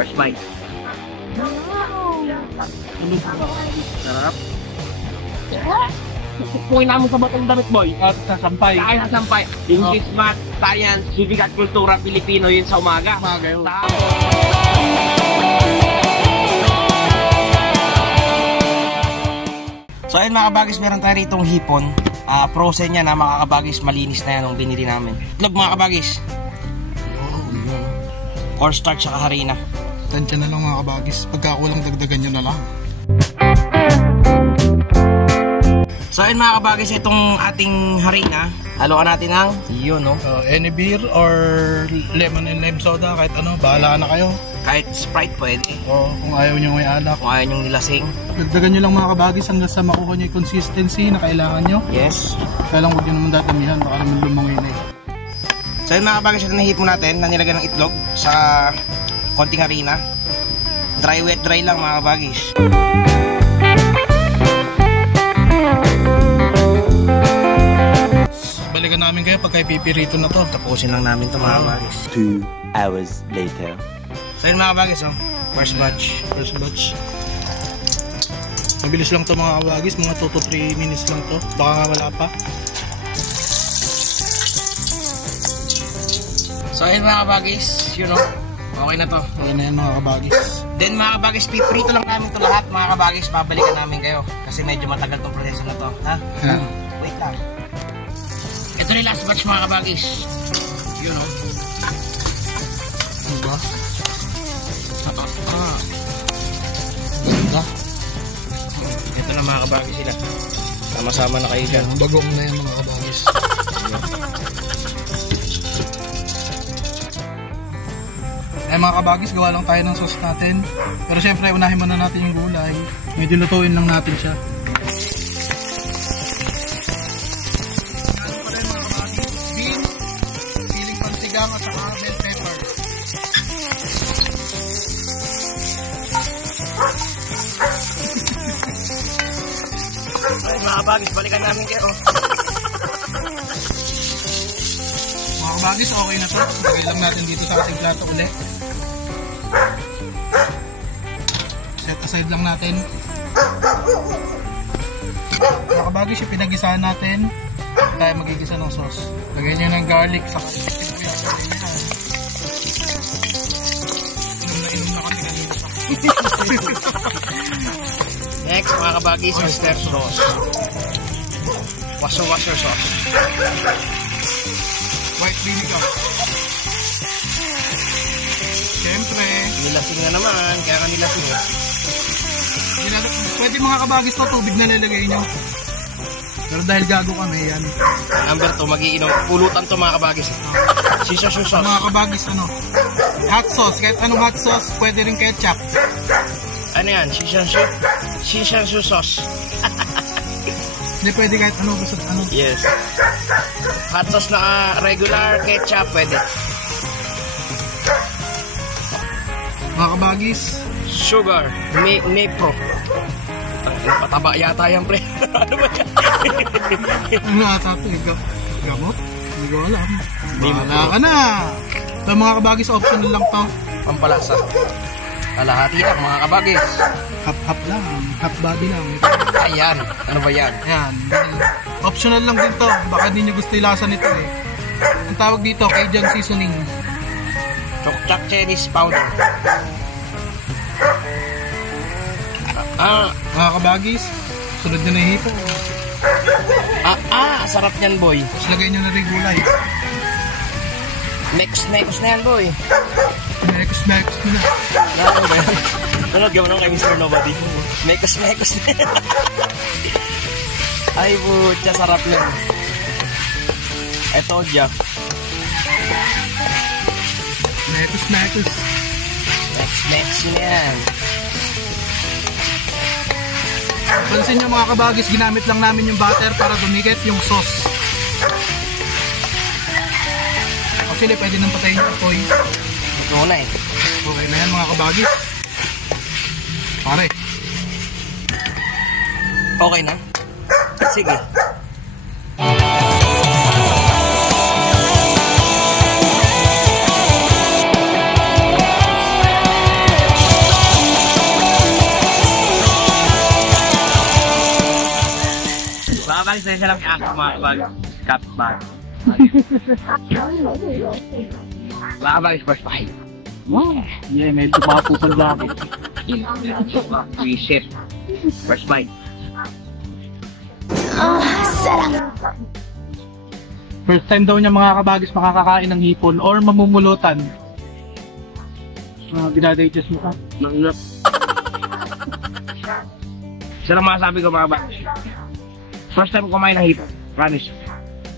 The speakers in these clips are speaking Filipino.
First bite. Sarap. Pukuin namin sa batang damit, boy. At sasampay. Kaya sasampay. English, math, science, civic at kultura Pilipino yun sa umaga. Umaga yun. So ayun mga kabagis, meron tayo ritong hipon. Frozen yan na mga kabagis, malinis na yan nung binili namin. Itlog mga kabagis. Cornstarch sa harina. Tansya na lang mga kabagis. Pagka kulang dagdagan nyo na lang. So ayun mga kabagis, itong ating harina, haluan natin ng yun, no? Any beer or lemon and lime soda, kahit ano, bahala na kayo. Kahit Sprite pwede. O kung ayaw nyo may alak. Kung ayaw nyong nilasing. Dagdagan nyo lang mga kabagis hanggang sa makuha nyo yung consistency na kailangan nyo. Yes. Kaya lang huwag nyo naman dadamihan, baka naman lumangoy na eh. So yun mga kabagis, ito nahihip mo natin na nilagyan ng itlog sa konting harina. Dry wet dry lang mga kabagis. Balikan namin kayo pagka ipipirito na to. Tapusin lang namin ito mga kabagis. 2 hours later. So yun mga kabagis, oh. First batch. First batch. Mabilis lang to mga kabagis, mga 2 to 3 minutes lang to. Baka wala pa. So ayun mga kabagis, you know, okay na to. Okay na yan mga kabagis. Then mga kabagis, piprito lang namin to lahat mga kabagis. Babalikan namin kayo kasi medyo matagal tong proseso na to. Ha? Yeah. Wait lang. Ito na yung last batch mga kabagis. You know. Diba? Diba? Ito na mga kabagis sila. Sama-sama na kayo dyan. Bagong na yan mga kabagis. Eh mga kabagis, gawa lang tayo ng sauce natin. Pero syempre, unahin muna natin yung gulay. Medyo lutuin lang natin siya. Ano pa rin mga kabagis? Bean, siling pansigang at saka bell pepper. Ayun mga kabagis, balikan namin kayo. Mga kabagis, okay na to. Lagay lang natin dito sa ating plato ulit. Set aside lang natin. Mga kabagis, yung pinag-isahan natin, tayo magigisa ng sauce. Lagay nyo ng garlic sa sibuyas. Inom na kami kanina pa. Next mga kabagis, oyster sauce. Washer sauce. White vinegar. Siyempre, Nilasing na naman, kaya ka nilasing eh. pwede mga kabagis to, tubig na nilagay nyo. Pero dahil gago kami, yan. Number 2, magiinom. Pulutan to mga kabagis. Shisha sauce. Mga kabagis, ano? Hot sauce. Kahit anong hot sauce, pwede rin ketchup. Ano yan? Shisha sauce. Hindi pwede kahit ano, basta ano. Yes. Hot sauce na regular, ketchup, pwede. Mga kabagis, Sugar, Nepro. Pataba yata yan, pre. Ano ba yan? ano ata ito? Gamot? Hindi ko alam. Nepro. Wala ka na. So mga kabagis, optional lang to. Pampalasa. Kalahati lang, mga kabagis. Hap-hap lang. Half body lang. Ayan. Ano ba yan? Ayan. Optional lang din to. Baka di nyo gusto yung lasa nito eh. Ang tawag dito, Cajun seasoning. Chokchak Chinese powder. Mga kabagis, sunod nyo na yung hipo. Sarap niyan, boy. Tapos lagay nyo na rin gulay. Mekos na yan, boy. Mekos na. Ano ba yan? Nanood ka mo nung kay Mr. Nobody. Mekos na yan. Ay, butya, sarap yan. Eto, Jack. Mekos. Mekos na yan. Pansin nyo mga kabagis, ginamit lang namin yung butter para dumikit yung sauce. Actually, pwede nang patayin yung apoy. Ito na eh. Okay na yan mga kabagis. Pare. Okay na? Sige. Pasensya lang yung aking mga kabagis. Kapitbahay. Mga kabagis, first bite. Yeah, medyo makapupal lagi. Reset. First bite. First time daw niya mga kabagis makakakain ng hipon or mamumulutan. Dinadigest mo ka. Nangunap. Isa lang masasabi ko mga kabagis. First time kumain ng hipon. Promise.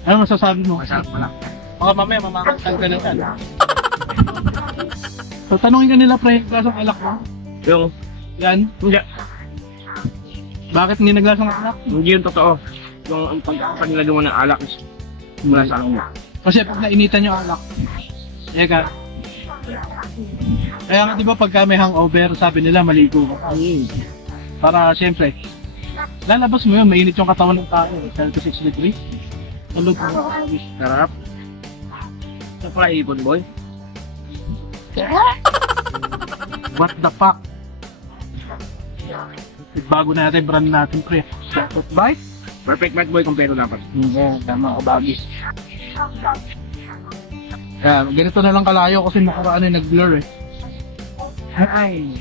Ano masasabi mo? Masarap mo lang. Baka mamaya mamakasal ka na yan. So tanongin ka nila pre, klasong alak mo? Yung, Yan. hindi. Bakit hindi naglasang alak? Hindi yung totoo. Yung ang pagkakapagilagay mo ng alak is mula sa akin. Kasi pag nainitan yung alak, eka. Kaya nga di ba pagka may hangover, sabi nila maligo ka. Para siyempre, lalabas mo yun, mainit yung katawan ng tao. 36 degrees. Tulog mo. Sarap. Ito pala hipon boy. What the fuck? Bago natin, brand natin pre. Bite? Perfect match boy kumpleto dapat. Tama ka bagis. Kaya ganito na lang kalayo kasi nakaraan ay nag-blur eh. Ay.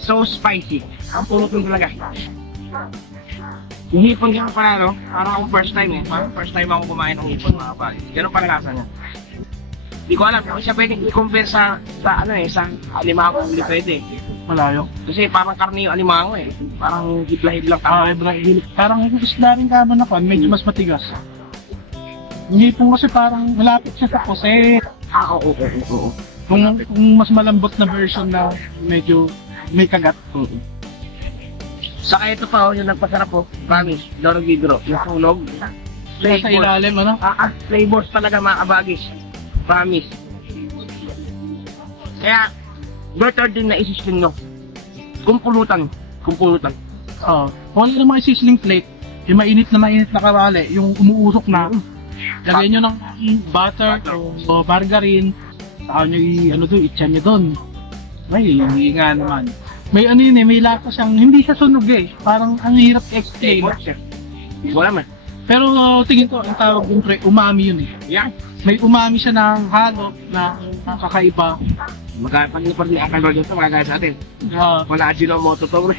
So spicy. Ang pulot mo talaga. Yung hipon ganun pala no? Parang akong first time eh. Parang first time ako kumain ng hipon mga kapatid. Ganun pala lasa niya. Hindi ko alam kung siya pwedeng i-compare sa ano eh, sa alimango hindi pwede. Malayo. Kasi parang karne yung alimango eh. Parang hibla-hiblang tama. Parang yung isla rin ka na medyo mas matigas. Hindi po kasi parang malapit siya sa puset. Oo. Kung mas malambot na version na medyo may kagat. Saka ito pa yung nagpasarap po. Promise. Dorog Vidro. Yung sunog. Sa ilalim ano? Flavors talaga mga kabagis. Promise. Kaya, better din na isisling nyo. Kumpulutan. Wala namang isisling plate. Yung mainit na kawali, yung umuusok na. Lagyan nyo ng butter o margarine. Saka nyo i-itchan nyo doon. May nga naman. May ano yun eh, may lasa siyang, hindi siya sunog eh. Parang ang hirap explain. Wala man. Pero tingin ko, ang tawag yung pre, umami yun eh. Yan. May umami siya ng halo na kakaiba. Pag-ipag ni Uncle Roger ito, magagaya sa atin. Wala Ajinomoto to.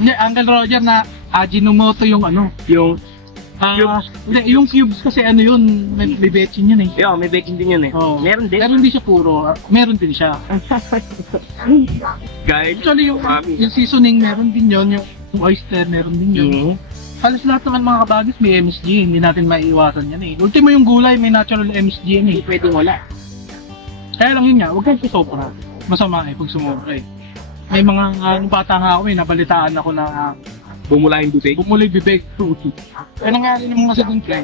Hindi, Uncle Roger na Ajinomoto yung ano. Hindi, yung cubes kasi ano yun, may bechin yun eh. Yo, may baking din yun eh. Oh. Meron din. Pero hindi siya puro, meron din siya. Guys, Actually yung seasoning meron din yun, yung oyster meron din yun. Halos lahat naman mga kabagis may MSG, hindi natin maiiwasan yan eh. Ultimo yung gulay, may natural MSG yan eh. Hindi pwedeng wala. Kaya lang yun nga, huwag kang susobra. Masama eh pag sumobra eh. May mga, nung bata nga ako eh, nabalitaan ako na Bumula yung bibig. bumuli bibig. Kaya nangyari naman kasi dun pre,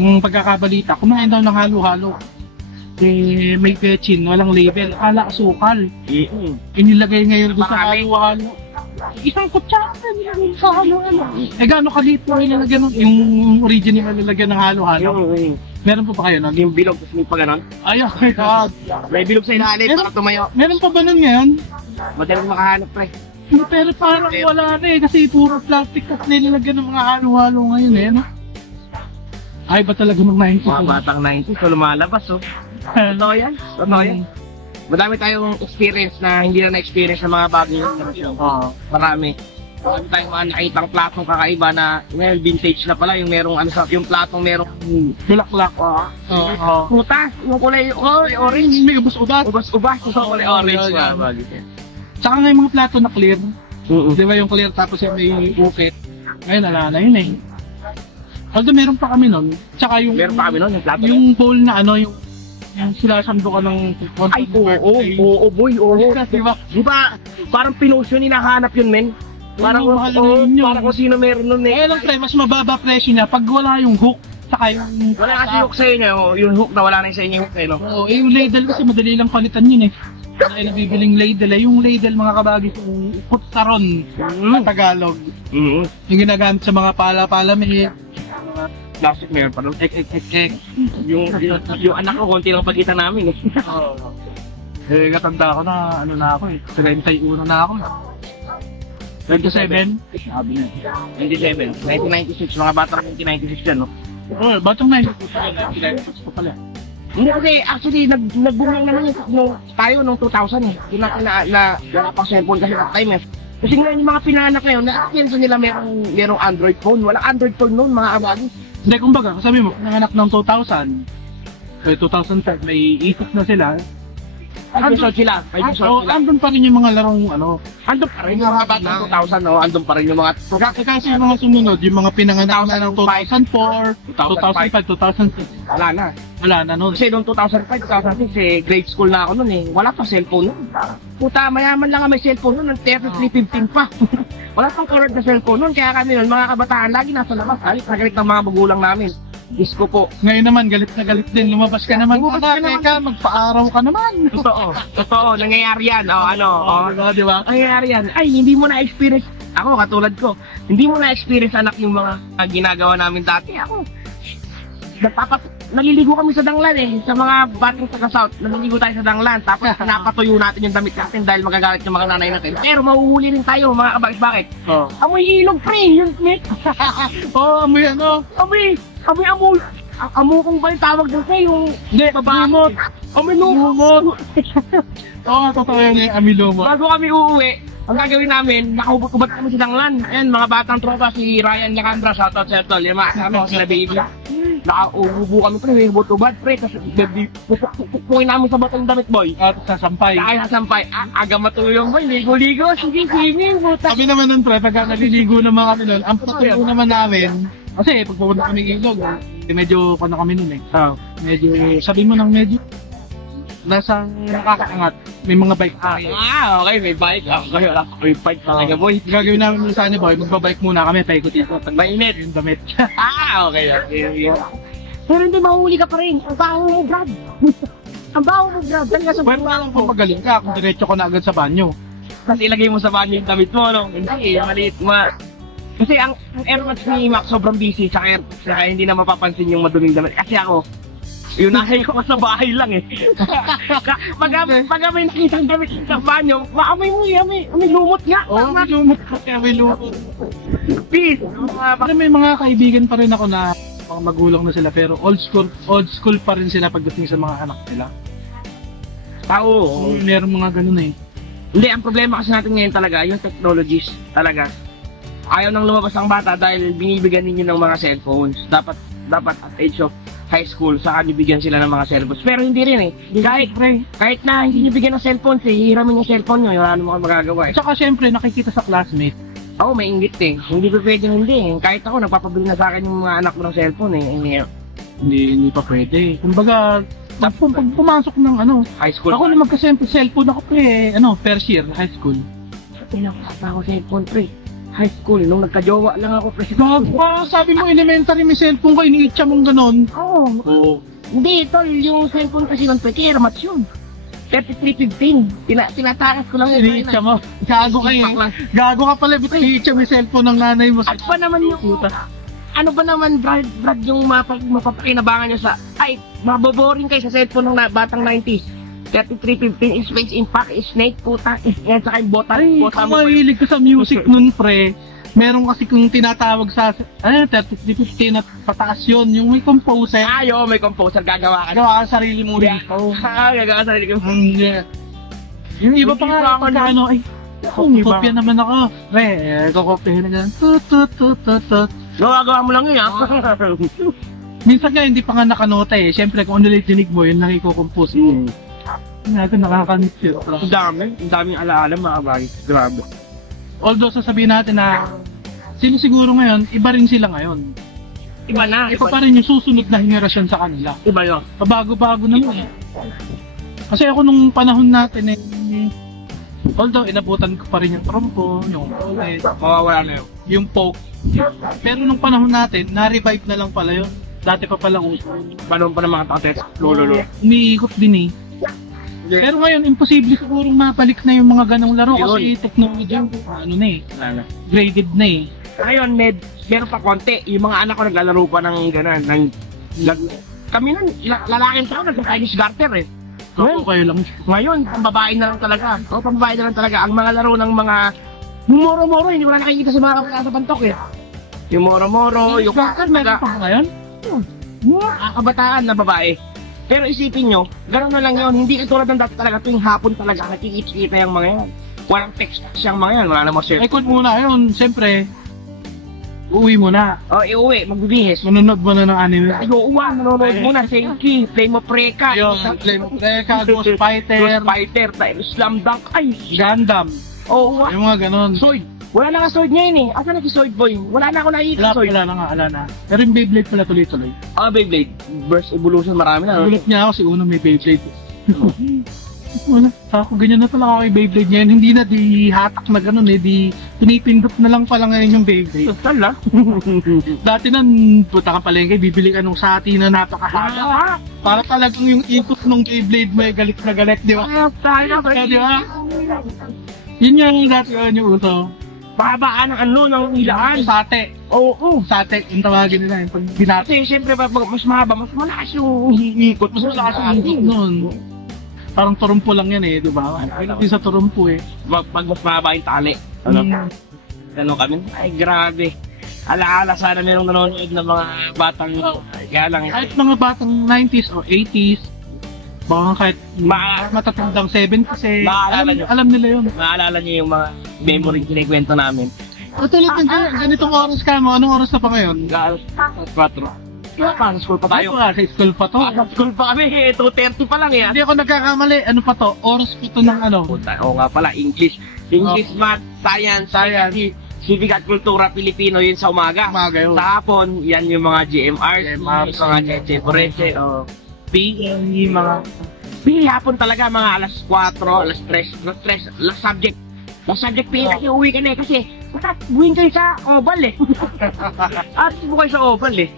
yung pagkakabalita, kumain daw ng halo-halo. Eh, may bechin, walang label, akala asukal. Inilagay ngayon doon sa Marami. halo-halo. Isang kutsara nilagay sa halo-halo. Eh gaano kalit po ilalagyan yung original nilalagyan ng halo-halo? Meron pa ba kayo nun? Yung bilog, tapos may pa ganon. Ay, oh my God. May bilog sa ilalim para tumayo. Meron pa ba nun ngayon? Madaling makahanap pre. Pero parang wala na eh, kasi puro plastic at nilalagyan ng mga halo-halo ngayon eh, no? Ay, ba talaga ng 90s? Mga batang 90s, so lumalabas oh. Totoo yan. Madami tayong experience na hindi na na-experience ng mga bagong generation. Marami. Marami tayong mga nakitang platong kakaiba na may vintage na pala, yung merong ano sa, yung platong merong Bulaklak. puta, yung kulay orange. May ubas-ubas. Ubas-ubas, yung kulay orange. Yan. Bagay. Tsaka nga yung mga plato na clear. Di ba yung clear tapos yung may ukit. Ngayon, ala na yun eh. Although meron pa kami nun. Tsaka yung... Meron pa kami nun, yung plato. Yung bowl na ano, yung sinasando ka ng... Ay, oo, boy, oo. Di ba, parang pinost yun, hinahanap yun, men. Parang, mahal na yun yun. parang kung sino meron nun eh. Eh lang pre, mas mababa presyo niya pag wala yung hook. Tsaka yung... Wala kasi hook sa inyo, yung hook na wala na sa inyo hook eh, no? Oo, yung ladle kasi madali lang palitan yun eh. Ay nabibiling ladle eh. Yung ladle mga kabagis, yung putaron sa Tagalog. Yung ginagamit sa mga pala-pala may Plastic meron pa doon. ek. Yung anak ko, konti lang pagkita namin eh. Eh, katanda ko na, ano na ako eh. 31 na ako eh. 27? Sabi na. 27. 1996. Mga bata 1996 yan, no? Oh, batang 1996 pa pala. Hindi kasi actually nag-boom lang naman tayo nung 2000 eh. Yung wala pang cellphone kasi at time eh. Kasi ngayon yung mga pinanak ngayon, na-experience nila merong Android phone. Walang Android phone noon, mga abagi. Hindi, kumbaga, sabi mo, nanganak ng 2000, 2005, may isip na sila. 5 years old sila. 5 years old sila. Andun pa rin yung mga larong, Andun pa rin yung mga bata ng 2000, no? Andun pa rin yung mga... kasi yung mga sumunod, yung mga pinanganak na ng 2004, 2005, 2006. Wala na. Wala na nun. Kasi noong 2005, 2006, grade school na ako noon eh. Wala pa cellphone noon. Puta, mayaman lang ang may cellphone noon, ng 3315 pa. Wala pang current na cellphone noon, kaya kami noon, mga kabataan, lagi nasa labas. Galit ng mga magulang namin. Disco po. Ngayon naman, galit na galit din. Lumabas ka naman. Teka, magpa-araw ka naman. Totoo, nangyayari yan. Diba? Nangyayari yan. Ay, hindi mo na-experience. Ako, katulad ko, hindi mo na-experience anak yung mga ginagawa namin dati. Ako, naliligo kami sa danglan eh. Sa mga batang taga South, naliligo tayo sa danglan. Tapos pinapatuyo natin yung damit natin dahil magagalit yung mga nanay natin. Pero mahuhuli rin tayo, mga kabagis. Bakit? Amoy ilog, pre! Yun, mate! Amoy Amo kung ba yung tawag doon pre? Yung lumot. Amoy lumot! Oo, totoo yun yung amilumot. Bago kami uuwi, ang gagawin namin, nakahubot-ubot kami sa danglan. Ayan, mga batang tropa, si Ryan Lacandra, shoutout sa Tol. Yung mga sila baby. Nakaubo kami pre, hubot-ubot pre. Tapos pupukin namin sa batang damit boy. At sasampay. Sasampay. Aga matulong boy, ligo-ligo. Sige, buta. Sabi naman ng pre, pagka naliligo ng mga kami nun, ang patuloy naman namin, kasi pag pupunta kami ilog, medyo kami nun eh. Medyo, sabi mo ng medyo, nasa nakakaangat, may mga bike tayo. Okay, may bike. Okay, wala may bike talaga boy. Gagawin namin sa boy, magbabike muna kami, paikot dito. Mainit. Yung damit. Okay. Pero hindi mahuli ka pa rin. Ang baho mo, Brad. Ang baho mo, Brad. Talaga sa Pwede lang kung magaling ka, kung diretso ko na agad sa banyo. Tapos ilagay mo sa banyo yung damit mo, no? Hindi, maliit mo. Kasi ang airmats ni Mac sobrang busy, saka hindi na mapapansin yung maduming damit. Kasi ako, yun nahay ko sa bahay lang eh. Pag may nakitang damit sa banyo, maamoy mo yan, may lumot nga. May lumot ka, may lumot. Peace! Pero may mga kaibigan pa rin ako na mga magulang na sila, pero old school pa rin sila pagdating sa mga anak nila. Oo. Meron mga ganun eh. Hindi, ang problema kasi natin ngayon talaga, yung technologies talaga. Ayaw nang lumabas ang bata dahil binibigyan ninyo ng mga cellphones. Dapat at age of high school, saka nibigyan sila ng mga cellphones. Pero hindi rin eh. Kahit na hindi nibigyan ng cellphones eh, hihiramin yung cellphone nyo, wala naman magagawa eh. Saka syempre, nakikita sa classmate. Oo, may inggit eh. Hindi pa pwede hindi eh. Kahit ako, nagpapabili na sa akin yung mga anak mo ng cellphone eh. Hindi pa pwede. Kumbaga, pag pumasok ng high school. Ako na magka-cellphone ako first year, high school. Pinakasama ako cellphone pre. High school, nung nagka-jowa lang ako pre. Sabi mo elementary may cellphone ko, iniitsa mong ganon. Oo. Hindi, tol, yung cellphone kasi nun pre, kaya mats yun. 3315. Tinatakas ko lang yun. Iniitsa mo. Gago ka eh. Gago ka pala, ba't iniitsa mo yung cellphone ng nanay mo? At pa naman yung ano ba naman, Brad, yung mapapakinabangan nyo sa, ay, maboboring kayo sa cellphone ng batang 90s. 3315 Space Impact, Snake, puta, yan sa kayo, bota. Kung mahilig ka sa music nun, pre, meron kasi kung tinatawag sa, 3315 at pataas yun, yung may composer. May composer, gagawa ka. Gagawa ka sarili mo rin. Gagawa ka sarili ko. Yung iba pa nga, kopya naman ako. Pre, kukopyahin na gano'n. Tut. Gagawa mo lang yun, Minsan nga, hindi pa nga nakanota eh. Siyempre, kung ano dinig mo, yun lang i-compose mo. Natin nakakanis yun. Ang daming alaala mga bagay. Grabe. Although sasabihin natin na sila siguro ngayon, iba rin sila ngayon. Iba na. Iba pa rin yung susunod na henerasyon sa kanila. Iba yun. Pabago-bago naman. Kasi ako nung panahon natin although inabutan ko pa rin yung trompo, yung ulit, mawawala na yun. Yung folk. Pero nung panahon natin, na-revive na lang pala yun. Dati pa pala uso. Paano pa ng mga tatet? Lolo. Umiikot din eh. Pero ngayon, imposible sigurong mapalik na yung mga ganong laro kasi technology, graded na eh. Ngayon, meron pa konti. Yung mga anak ko naglalaro pa ng gano'n. Kami nun, lalaking tao, nag-Chinese garter eh. Oo, kayo lang. Ngayon, pambabae na lang talaga. Pambabae na lang talaga. Ang mga laro ng mga Yung moro-moro, hindi mo na nakikita sa mga kapatid sa pantok eh. Yung moro-moro, yung Bakit meron pa ngayon? kabataan na babae. Pero isipin nyo, gano'n na lang yun, hindi katulad ng dati talaga, tuwing hapon talaga, nakikita yung mga yan. Walang text yung mga yan, wala namang share. Eh kung muna yun, siyempre, uuwi mo na. O, iuwi, magbibihis. Manonood mo na ng anime. Ay, uwan, nanonood muna, Senki, play mo preka. Yun, Flame of Recca, Ghost Fighter, Ghost Fighter, tayo, Slam Dunk, ay, Gundam. oo, Yung mga ganon. Sword. Wala na nga sword ngayon eh. Asa na si Sword Boy? Wala na ako nakikita sword. Wala na nga, wala na. Pero yung Beyblade pala tuloy-tuloy. Ah, Beyblade. Burst Evolution, marami na. No? Gulat niya ako si Uno may Beyblade. Wala, ako ganyan na talaga ako may Beyblade ngayon. Hindi na di hatak na gano'n eh. Di pinipindot na lang pala ngayon yung Beyblade. Sala. Dati nan, puta ka palengke, bibili ka nung sati na napakahaba. Para talagang yung ikot ng Beyblade may galit na galit, di ba? Di ba? Yun yung dati yung uso. Babaan ng ano, ng ilaan. Sate. Oo. Sate, yung tawagin nila. Yung pag binati. Kasi siyempre, pag mas mahaba, mas malakas yung hiikot. Mas malakas yung hiikot. Noon. Parang turumpo lang yan eh, di ba? Hindi sa turumpo eh. Pag mas mahaba yung tali. Ano? Ganon kami. Ay, grabe. Alaala sana merong nanonood ng mga batang kaya lang. Kahit mga batang 90s o 80s, baka kahit matatandang 70s eh, Maalala nyo. alam nila yun. Maalala niyo yung mga memory kinikwento namin. O talagang ganitong oras ka mo, anong oras na pa ngayon? Gaal, 4. Sa school pa Ay, tayo. sa school pa to. Sa school pa kami, 2:30 pa lang eh. Hindi ako nagkakamali, ano pa to? Oras pa to ng ano? Puta, oo nga pala, English. English, math, science, civic at kultura Pilipino yun sa umaga. Umaga yun. Sa hapon, yan yung mga GMR, GMRC, mga Cheche Borese, o PE, mga... PE hapon talaga, mga alas 4, alas 3, last subject. Last subject PE kasi uwi ka na eh, kasi buwin kayo sa oval eh. At buko kayo sa oval eh.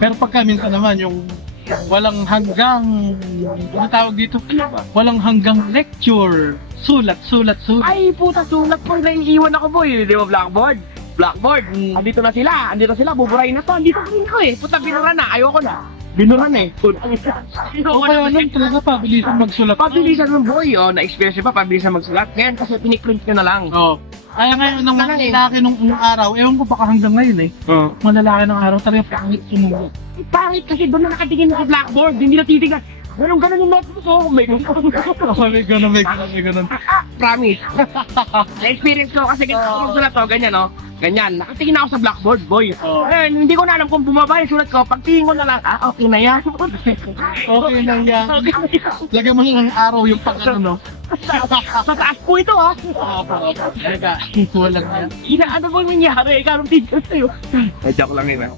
Pero pagka minsan naman yung walang hanggang, ano tawag dito? Walang hanggang lecture. Sulat. Ay, puta, sulat po, naiiwan ako boy. Di ba, Blackboard. Andito na sila, buburahin na to. Andito pa rin ko eh. Puta, binura na, ayoko na. Binura na eh. Puta, O kaya nun talaga pabilisan magsulat. pabilisan mo boy, oh, na-experience pa, pabilisan magsulat. Ngayon kasi piniprint ko na lang. Oo. Kaya ngayon ng mga lalaki nung araw, ewan ko baka hanggang ngayon eh. Mga lalaki ng araw talaga pangit sumulat. Pangit kasi doon na nakatingin sa blackboard, hindi na titignan. Ganun yung notebook ko. May ganun. Promise. Na-experience ko kasi ganyan sulat ko, ganyan no. Ganyan, nakatingin ako sa blackboard, boy. Eh, hindi ko na alam kung bumaba yung sulat ko. Pagtingin ko na lang, okay na yan. Okay na yan. Lagyan mo na ng araw yung pag-ano, no? Sa taas po ito, ha? Talaga, walang yan. Ano bang nangyari? Karong teacher sa'yo. Joke lang yun,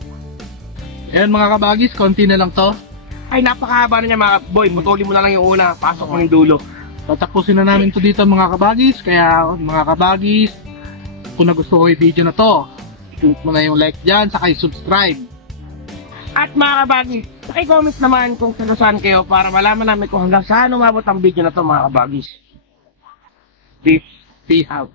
Ayan mga kabagis, konti na lang to. Ay, napakahaba na niya mga boy. Mutuli mo na lang yung una. Pasok mo yung dulo. Tatapusin na namin to dito mga kabagis. Kaya mga kabagis, kung nagustuhan ko yung video na to, click mo na yung like dyan, saka yung subscribe. At mga kabagis, paki-comment naman kung saan kayo para malaman namin kung hanggang saan umabot ang video na to mga kabagis. Peace out.